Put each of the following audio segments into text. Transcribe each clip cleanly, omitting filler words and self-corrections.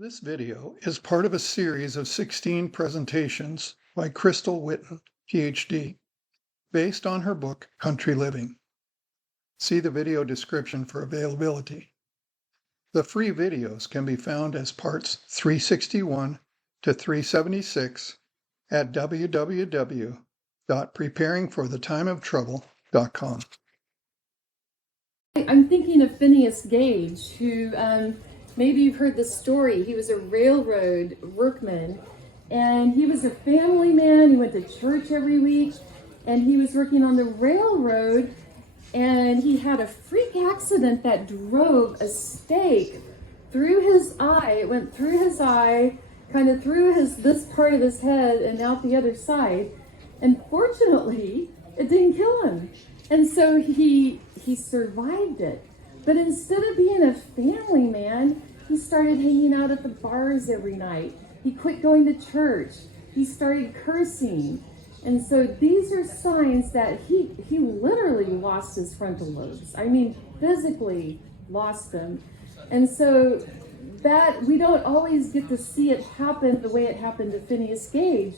This video is part of a series of 16 presentations by Crystal Whitten, PhD, based on her book, Country Living. See the video description for availability. The free videos can be found as parts 361 to 376 at www.preparingforthetimeoftrouble.com. I'm thinking of Phineas Gage, who maybe you've heard this story. He was a railroad workman, and he was a family man. He went to church every week, and he was working on the railroad, and he had a freak accident that drove a stake through his eye. It went through his eye, kind of through this part of his head and out the other side. And fortunately, it didn't kill him. And so he survived it. But instead of being a family man, he started hanging out at the bars every night. He quit going to church. He started cursing. And so these are signs that he literally lost his frontal lobes. I mean, physically lost them. And so that we don't always get to see it happen the way it happened to Phineas Gage,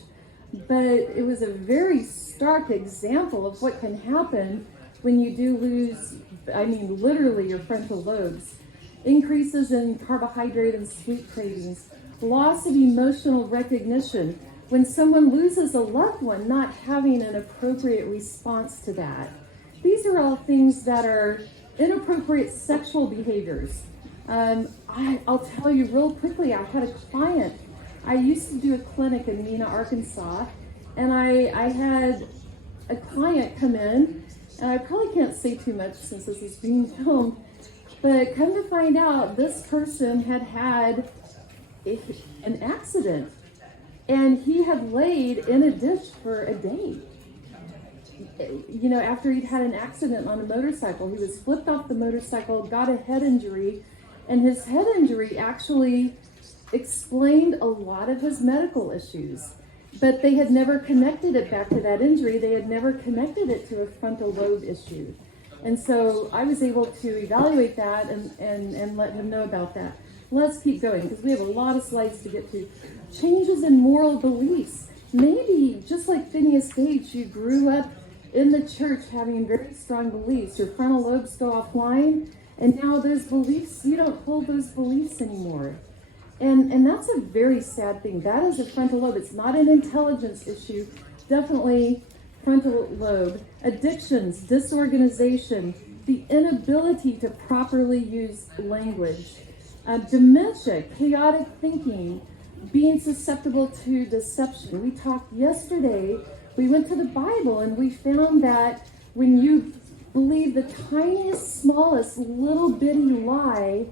but it was a very stark example of what can happen when you do lose, I mean, literally your frontal lobes. Increases in carbohydrate and sweet cravings, loss of emotional recognition. When someone loses a loved one, not having an appropriate response to that. These are all things that are inappropriate sexual behaviors. I'll tell you real quickly, I had a client. I used to do a clinic in Mena, Arkansas, and I had a client come in, and I probably can't say too much since this is being filmed, but come to find out, this person had had an accident, and he had laid in a ditch for a day. You know, after he'd had an accident on a motorcycle, he was flipped off the motorcycle, got a head injury, and his head injury actually explained a lot of his medical issues. But they had never connected it back to that injury. They had never connected it to a frontal lobe issue. And so I was able to evaluate that and let him know about that. Let's keep going, because we have a lot of slides to get to. Changes in moral beliefs. Maybe, just like Phineas Gage, you grew up in the church having very strong beliefs. Your frontal lobes go offline, and now those beliefs, you don't hold those beliefs anymore. And that's a very sad thing. That is a frontal lobe. It's not an intelligence issue. Definitely frontal lobe. Addictions, disorganization, the inability to properly use language, dementia, chaotic thinking, being susceptible to deception. We talked yesterday, we went to the Bible, and we found that when you believe the tiniest, smallest, little bitty lie,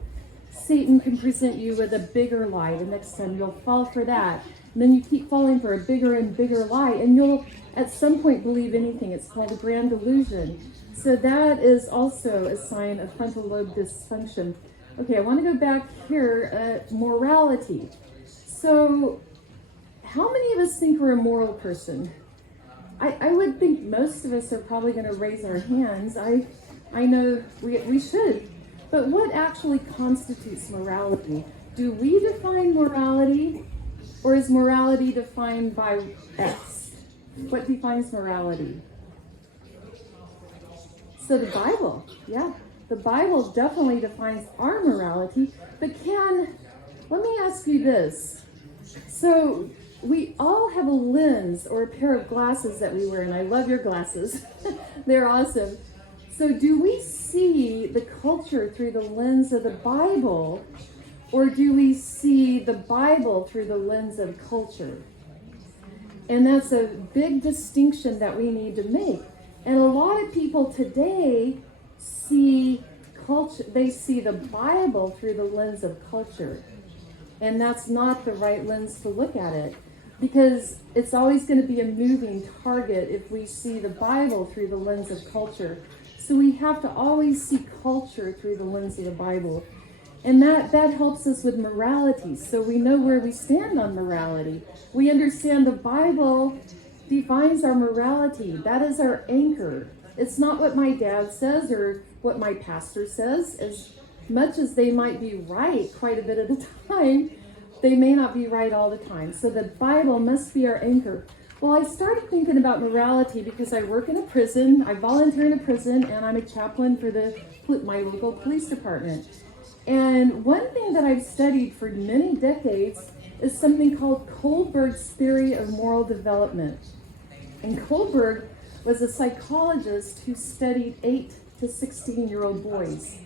Satan can present you with a bigger lie. The next time you'll fall for that. And then you keep falling for a bigger and bigger lie, and you'll at some point believe anything. It's called a grand delusion. So that is also a sign of frontal lobe dysfunction. Okay, I want to go back here, morality. So how many of us think we're a moral person? I would think most of us are probably going to raise our hands. I know we should. But what actually constitutes morality? Do we define morality, or is morality defined by X? What defines morality? So the Bible, yeah. The Bible definitely defines our morality, but let me ask you this. So we all have a lens or a pair of glasses that we wear, and I love your glasses. They're awesome. So do we see the culture through the lens of the Bible, or do we see the Bible through the lens of culture? And that's a big distinction that we need to make. And a lot of people today see culture, they see the Bible through the lens of culture. And that's not the right lens to look at it, because it's always going to be a moving target if we see the Bible through the lens of culture. So we have to always see culture through the lens of the Bible. And that helps us with morality. So we know where we stand on morality. We understand the Bible defines our morality. That is our anchor. It's not what my dad says or what my pastor says, as much as they might be right quite a bit of the time. they may not be right all the time. So the Bible must be our anchor. Well, I started thinking about morality because I work in a prison, I volunteer in a prison, and I'm a chaplain for my local police department. And one thing that I've studied for many decades is something called Kohlberg's theory of moral development. And Kohlberg was a psychologist who studied 8 to 16-year-old boys.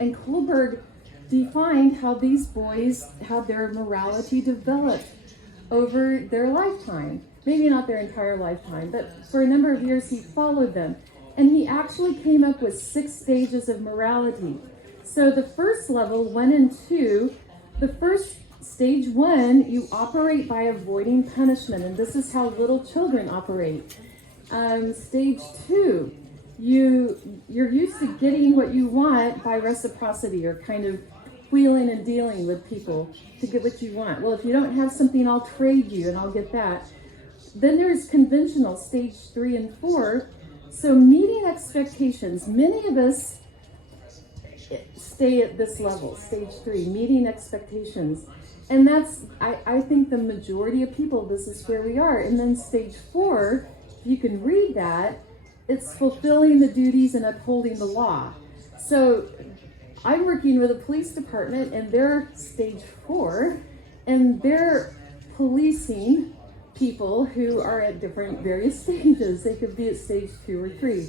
And Kohlberg defined how these boys, how their morality developed over their lifetime. Maybe not their entire lifetime, but for a number of years he followed them. And he actually came up with 6 stages of morality. So the first level, 1 and 2, the first stage 1, you operate by avoiding punishment, and this is how little children operate. Stage 2, you're used to getting what you want by reciprocity, or kind of wheeling and dealing with people to get what you want. Well, if you don't have something, I'll trade you and I'll get that. Then there's conventional, stage 3 and 4. So meeting expectations. Many of us stay at this level, stage 3, meeting expectations. And that's, I think the majority of people, this is where we are. And then stage 4, if you can read that, it's fulfilling the duties and upholding the law. So I'm working with a police department and they're stage 4, and they're policing people who are at different various stages. They could be at stage 2 or 3.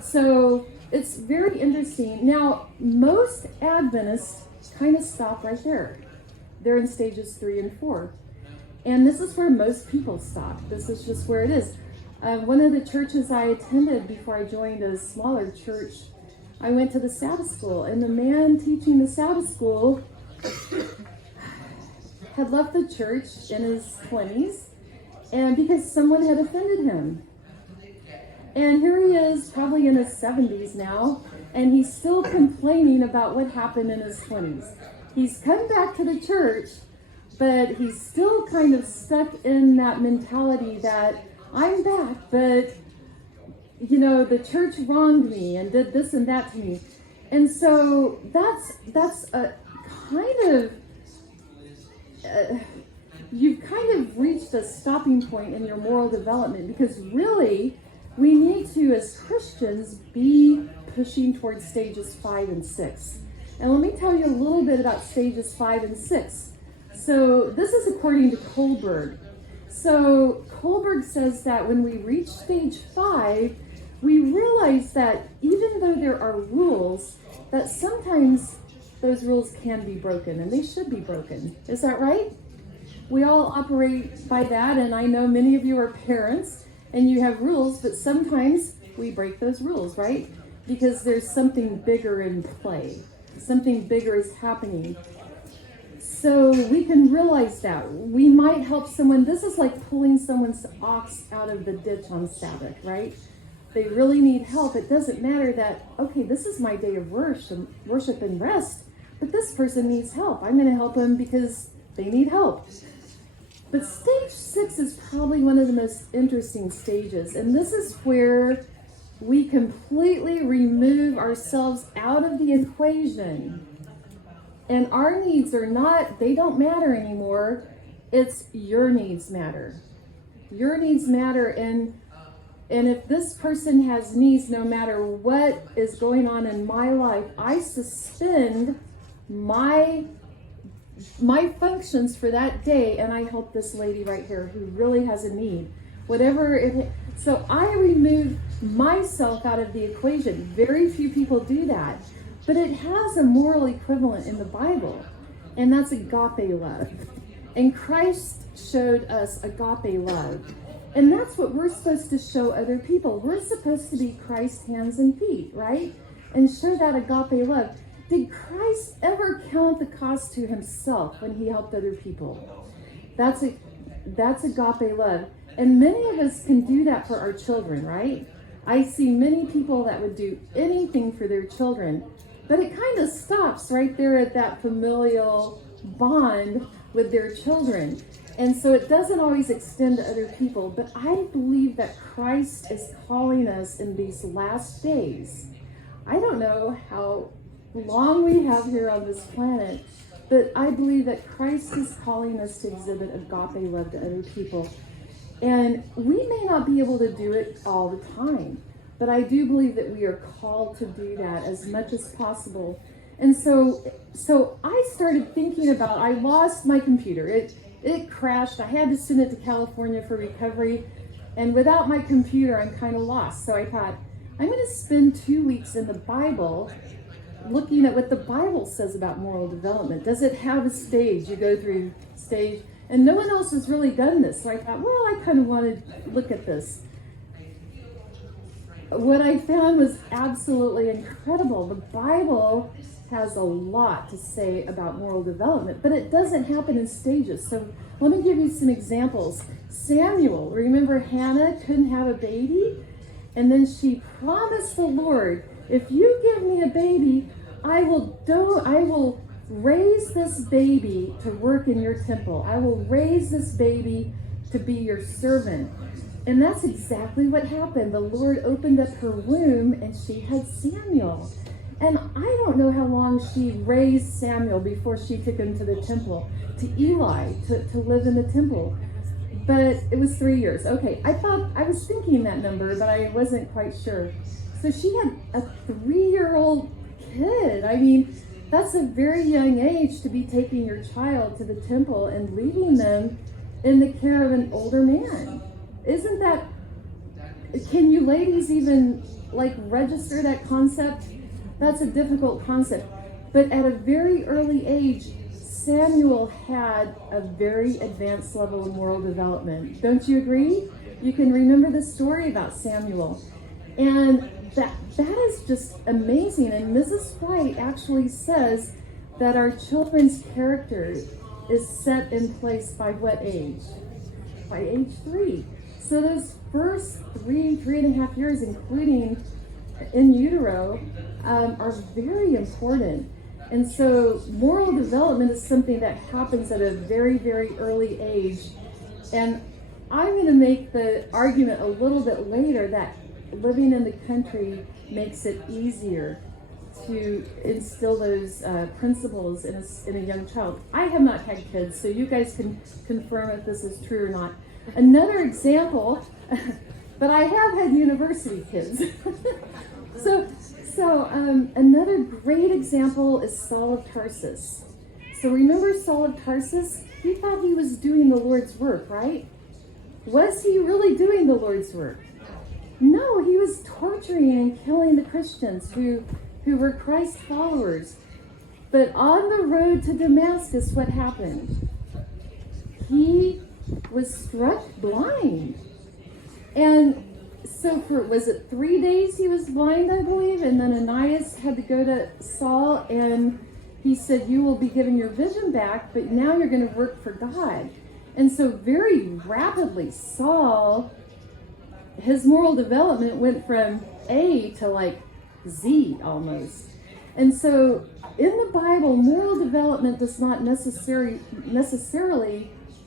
So it's very interesting. Now, most Adventists kind of stop right there. They're in stages 3 and 4. And this is where most people stop. This is just where it is. One of the churches I attended before I joined a smaller church, I went to the Sabbath school, and the man teaching the Sabbath school had left the church in his 20s, and because someone had offended him. And here he is, probably in his 70s now, and he's still complaining about what happened in his 20s. He's come back to the church, but he's still kind of stuck in that mentality that I'm back, but you know, the church wronged me and did this and that to me. And so that's a kind of, you've kind of reached a stopping point in your moral development, because really we need to, as Christians, be pushing towards stages 5 and 6. And let me tell you a little bit about stages 5 and 6. So this is according to Kohlberg. So Kohlberg says that when we reach stage 5, we realize that even though there are rules, that sometimes those rules can be broken, and they should be broken. Is that right? We all operate by that, and I know many of you are parents, and you have rules, but sometimes we break those rules, right? Because there's something bigger in play. Something bigger is happening. So we can realize that. We might help someone. This is like pulling someone's ox out of the ditch on Sabbath, right? They really need help. It doesn't matter that, okay, this is my day of worship and rest, but this person needs help. I'm going to help them because they need help. But stage 6 is probably one of the most interesting stages, and this is where we completely remove ourselves out of the equation. And our needs they don't matter anymore. It's your needs matter. Your needs matter, and if this person has needs, no matter what is going on in my life, I suspend my functions for that day, and I help this lady right here who really has a need. So I remove myself out of the equation. Very few people do that. But it has a moral equivalent in the Bible, and that's agape love. And Christ showed us agape love. And that's what we're supposed to show other people. We're supposed to be Christ's hands and feet, right? And show that agape love. Did Christ ever count the cost to himself when he helped other people? That's agape love. And many of us can do that for our children, right? I see many people that would do anything for their children. But it kind of stops right there at that familial bond with their children. And so it doesn't always extend to other people. But I believe that Christ is calling us in these last days. I don't know how long we have here on this planet, But I believe that Christ is calling us to exhibit agape love to other people. And we may not be able to do it all the time, but I do believe that we are called to do that as much as possible. And so I started thinking about, I lost my computer. It crashed. I had to send it to California for recovery. And without my computer, I'm kind of lost. So I thought, I'm going to spend 2 weeks in the Bible looking at what the Bible says about moral development. Does it have a stage? You go through stage. And no one else has really done this. So I thought, well, I kind of want to look at this. What I found was absolutely incredible. The Bible has a lot to say about moral development, but it doesn't happen in stages. So let me give you some examples. Samuel, remember Hannah couldn't have a baby? And then she promised the Lord, if you give me a baby, I will raise this baby to work in your temple. I will raise this baby to be your servant. And that's exactly what happened. The Lord opened up her womb and she had Samuel. And I don't know how long she raised Samuel before she took him to the temple, to Eli, to live in the temple. But it was 3 years. Okay, I was thinking that number, but I wasn't quite sure. So she had a 3-year-old kid. I mean, that's a very young age to be taking your child to the temple and leaving them in the care of an older man. Isn't that, can you ladies even register that concept? That's a difficult concept. But at a very early age, Samuel had a very advanced level of moral development. Don't you agree? You can remember the story about Samuel. And that is just amazing. And Mrs. White actually says that our children's character is set in place by what age? By age 3. So those first 3.5 years, including in utero, are very important. And so moral development is something that happens at a very, very early age. And I'm going to make the argument a little bit later that living in the country makes it easier to instill those principles in a young child. I have not had kids, so you guys can confirm if this is true or not. Another example, but I have had university kids. So another great example is Saul of Tarsus. So remember Saul of Tarsus? He thought he was doing the Lord's work, right? Was he really doing the Lord's work? No, he was torturing and killing the Christians who were Christ followers. But on the road to Damascus, what happened? He was struck blind. And so was it 3 days he was blind, I believe? And then Ananias had to go to Saul and he said, you will be given your vision back, but now you're going to work for God. And so very rapidly, Saul, his moral development went from A to Z almost. And so in the Bible, moral development does not necessarily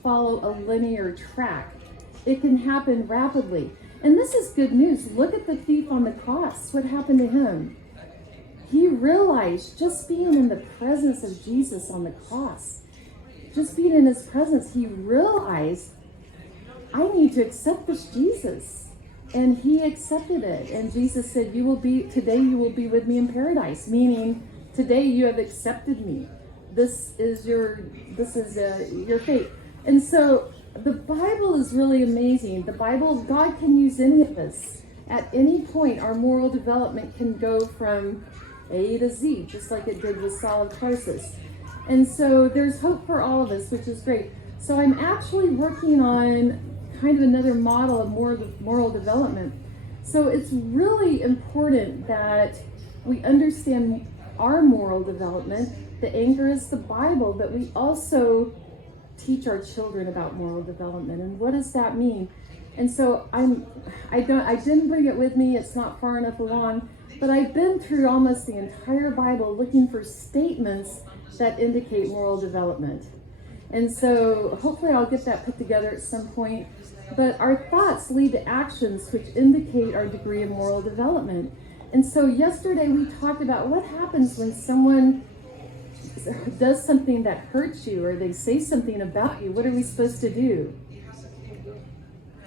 follow a linear track. It can happen rapidly. And this is good news. Look at the thief on the cross. What happened to him? He realized just being in the presence of Jesus on the cross, just being in his presence, he realized, I need to accept this Jesus. And he accepted it. And Jesus said, today you will be with me in paradise, meaning today you have accepted me. This is your fate. And so the Bible is really amazing. The Bible, God can use any of us. At any point, our moral development can go from A to Z, just like it did with Saul of Tarsus. And so there's hope for all of us, which is great. So I'm actually working on kind of another model of moral development. So it's really important that we understand our moral development. The anchor is the Bible, but we also teach our children about moral development. And what does that mean? And so I didn't bring it with me. It's not far enough along, but I've been through almost the entire Bible looking for statements that indicate moral development. And so hopefully I'll get that put together at some point. But our thoughts lead to actions which indicate our degree of moral development. And so yesterday we talked about what happens when someone does something that hurts you, or they say something about you, what are we supposed to do?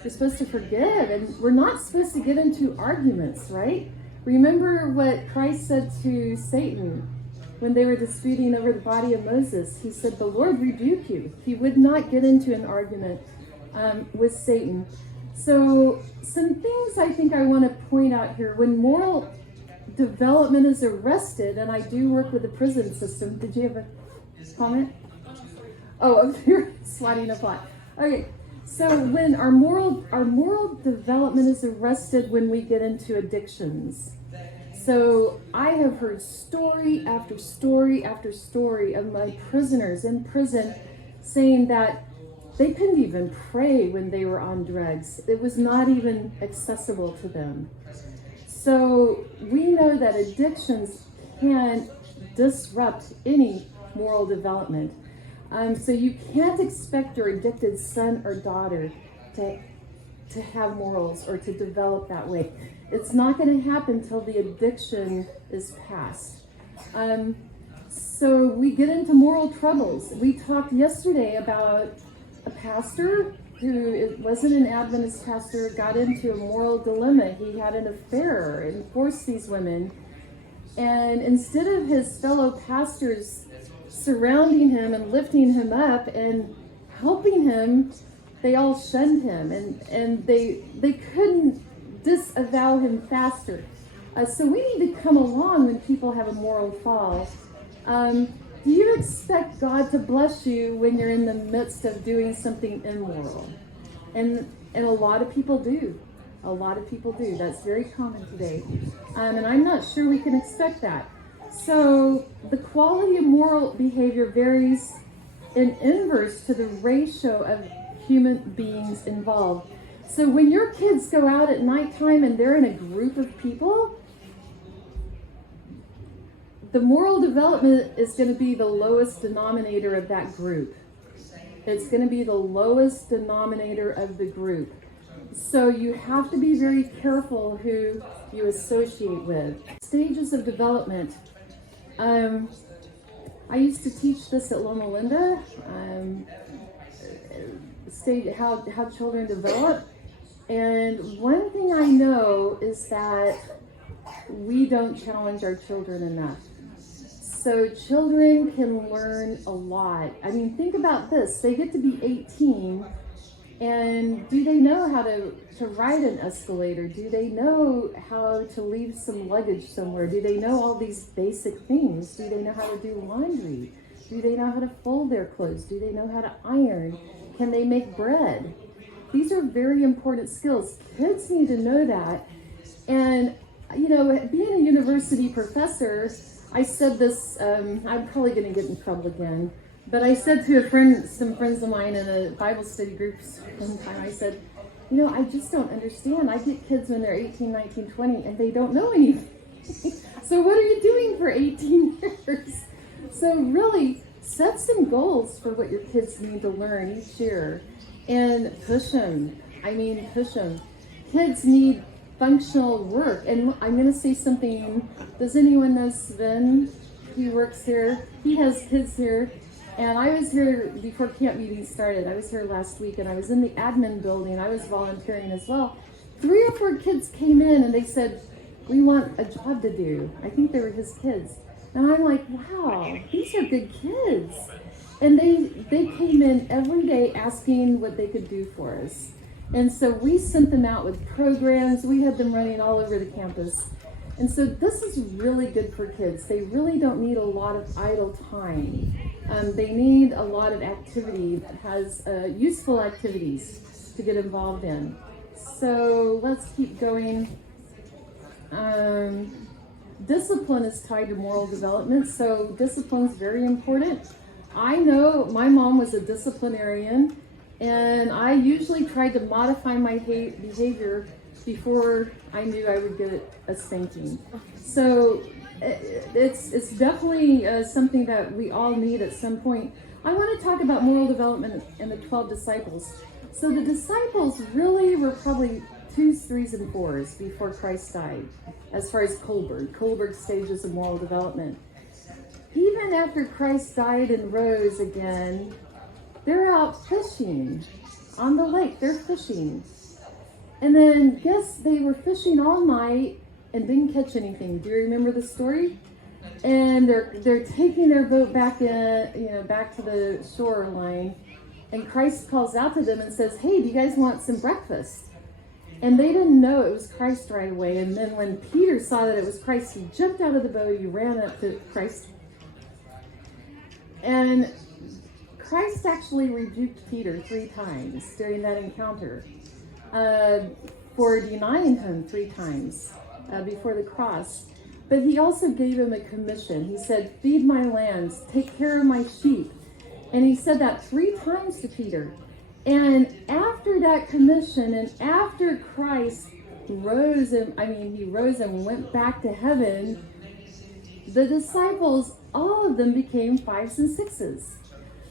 We're supposed to forgive, and we're not supposed to get into arguments, right? Remember what Christ said to Satan when they were disputing over the body of Moses. He said, "The Lord rebuke you." He would not get into an argument with Satan. So some things I think I want to point out here. When moral development is arrested, and I do work with the prison system. Did you have a comment? Oh, you're swatting a plot. Okay, so when our moral development is arrested when we get into addictions. So I have heard story after story after story of my prisoners in prison saying that they couldn't even pray when they were on drugs. It was not even accessible to them. So we know that addictions can disrupt any moral development. So you can't expect your addicted son or daughter to have morals or to develop that way. It's not going to happen until the addiction is past. So we get into moral troubles. We talked yesterday about a pastor who wasn't an Adventist pastor, got into a moral dilemma. He had an affair and forced these women. And instead of his fellow pastors surrounding him and lifting him up and helping him, they all shunned him, and they couldn't disavow him faster. So we need to come along when people have a moral fall. Do you expect God to bless you when you're in the midst of doing something immoral? And a lot of people do. A lot of people do. That's very common today. And I'm not sure we can expect that. So the quality of moral behavior varies in inverse to the ratio of human beings involved. So when your kids go out at nighttime and they're in a group of people, the moral development is going to be the lowest denominator of that group. It's going to be the lowest denominator of the group. So you have to be very careful who you associate with. Stages of development. I used to teach this at Loma Linda. How children develop. And one thing I know is that we don't challenge our children enough. So children can learn a lot. I mean, think about this. They get to be 18, and do they know how to ride an escalator? Do they know how to leave some luggage somewhere? Do they know all these basic things? Do they know how to do laundry? Do they know how to fold their clothes? Do they know how to iron? Can they make bread? These are very important skills. Kids need to know that. And, you know, being a university professor, I said this, I'm probably going to get in trouble again, but I said to some friends of mine in a Bible study group one time, I said, you know, I just don't understand. I get kids when they're 18, 19, 20, and they don't know anything. So what are you doing for 18 years? So really, set some goals for what your kids need to learn each year, and push them. I mean, push them. Kids need functional work. And I'm going to say something. Does anyone know Sven? He works here. He has kids here. And I was here before camp meeting started. I was here last week, and I was in the admin building. I was volunteering as well. 3 or 4 kids came in, and they said, we want a job to do. I think they were his kids. And I'm like, wow, these are good kids. And they came in every day asking what they could do for us. And so we sent them out with programs. We had them running all over the campus. And so this is really good for kids. They really don't need a lot of idle time. They need a lot of activity that has useful activities to get involved in. So let's keep going. Discipline is tied to moral development. So discipline is very important. I know my mom was a disciplinarian, and I usually tried to modify my behavior before I knew I would get a spanking. So it's definitely something that we all need at some point. I want to talk about moral development in the 12 disciples. So the disciples really were probably 2s, 3s, and 4s before Christ died, as far as Kohlberg stages of moral development. even after Christ died and rose again, they're out fishing on the lake. They're fishing. And then guess they were fishing all night and didn't catch anything. Do you remember the story? And they're taking their boat back back to the shoreline. And Christ calls out to them and says, "Hey, do you guys want some breakfast?" And they didn't know it was Christ right away. And then when Peter saw that it was Christ, he jumped out of the boat, he ran up to Christ. And Christ actually rebuked Peter 3 times during that encounter for denying him 3 times before the cross. But he also gave him a commission. He said, "Feed my lambs, take care of my sheep." And he said that 3 times to Peter. And after that commission, and after Christ rose and went back to heaven, the disciples, all of them became 5s and 6s.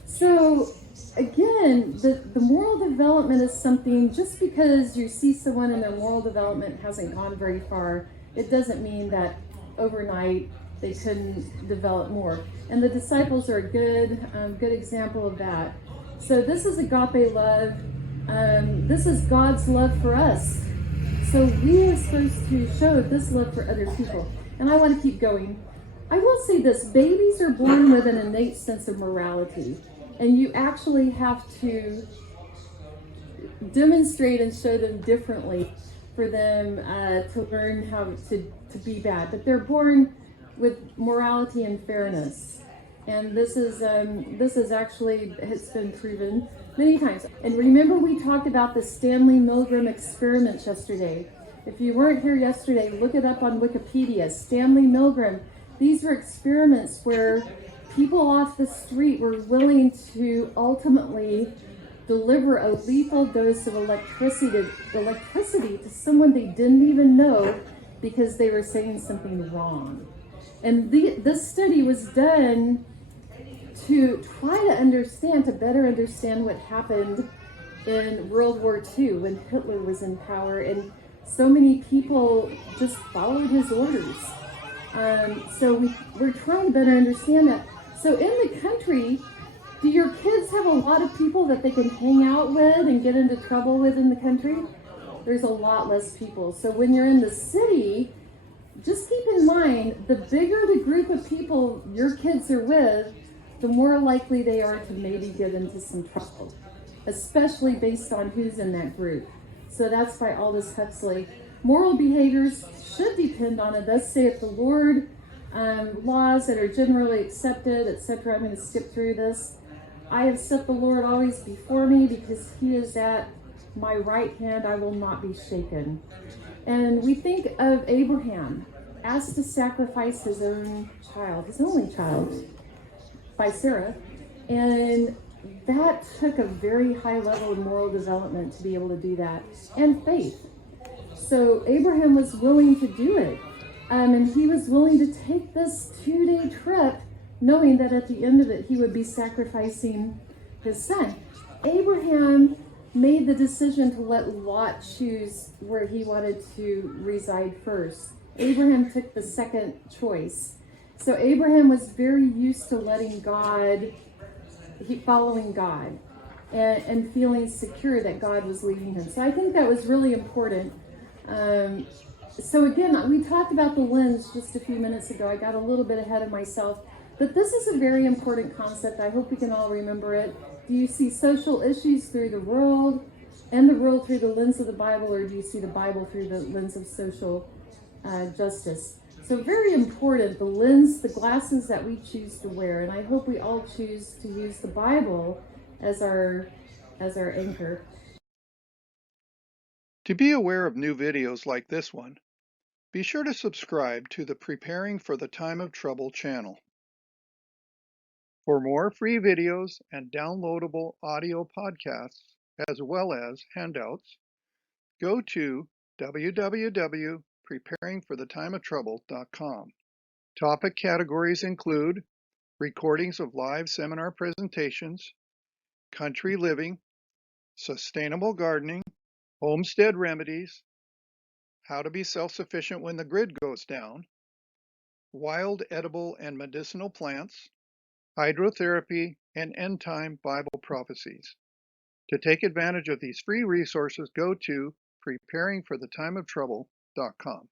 So again, the moral development is something, just because you see someone and their moral development hasn't gone very far, it doesn't mean that overnight they couldn't develop more. And the disciples are a good example of that. So this is agape love. This is God's love for us. So we are supposed to show this love for other people. And I want to keep going. I will say this: babies are born with an innate sense of morality. And you actually have to demonstrate and show them differently for them to learn how to be bad. But they're born with morality and fairness. And this is actually, it's been proven many times. And remember, we talked about the Stanley Milgram experiments yesterday. If you weren't here yesterday, look it up on Wikipedia. Stanley Milgram. These were experiments where people off the street were willing to ultimately deliver a lethal dose of electricity to someone they didn't even know because they were saying something wrong. And this study was done to try to better understand what happened in World War II when Hitler was in power, and so many people just followed his orders. So we're trying to better understand that. So in the country, do your kids have a lot of people that they can hang out with and get into trouble with in the country? There's a lot less people. So when you're in the city, just keep in mind, the bigger the group of people your kids are with, the more likely they are to maybe get into some trouble, especially based on who's in that group. So that's by Aldous Huxley. Moral behaviors should depend on it. Thus saith the Lord, laws that are generally accepted, etc. I'm going to skip through this. I have set the Lord always before me, because he is at my right hand, I will not be shaken. And we think of Abraham asked to sacrifice his own child, his only child, by Sarah. And that took a very high level of moral development to be able to do that, and faith. So Abraham was willing to do it. And he was willing to take this 2-day trip, knowing that at the end of it, he would be sacrificing his son. Abraham made the decision to let Lot choose where he wanted to reside first. Abraham took the second choice. So Abraham was very used to letting God, following God, and feeling secure that God was leading him. So I think that was really important. So again, we talked about the lens just a few minutes ago. I got a little bit ahead of myself. But this is a very important concept. I hope we can all remember it. Do you see social issues through the world, and the world through the lens of the Bible, or do you see the Bible through the lens of social justice? So very important, the lens, the glasses that we choose to wear. And I hope we all choose to use the Bible as our anchor. To be aware of new videos like this one, be sure to subscribe to the Preparing for the Time of Trouble channel. For more free videos and downloadable audio podcasts, as well as handouts, go to www.preparingforthetimeoftrouble.com. Topic categories include recordings of live seminar presentations, country living, sustainable gardening, homestead remedies, how to be self-sufficient when the grid goes down, wild edible and medicinal plants, hydrotherapy, and end-time Bible prophecies. To take advantage of these free resources, go to preparingforthetimeoftrouble.com.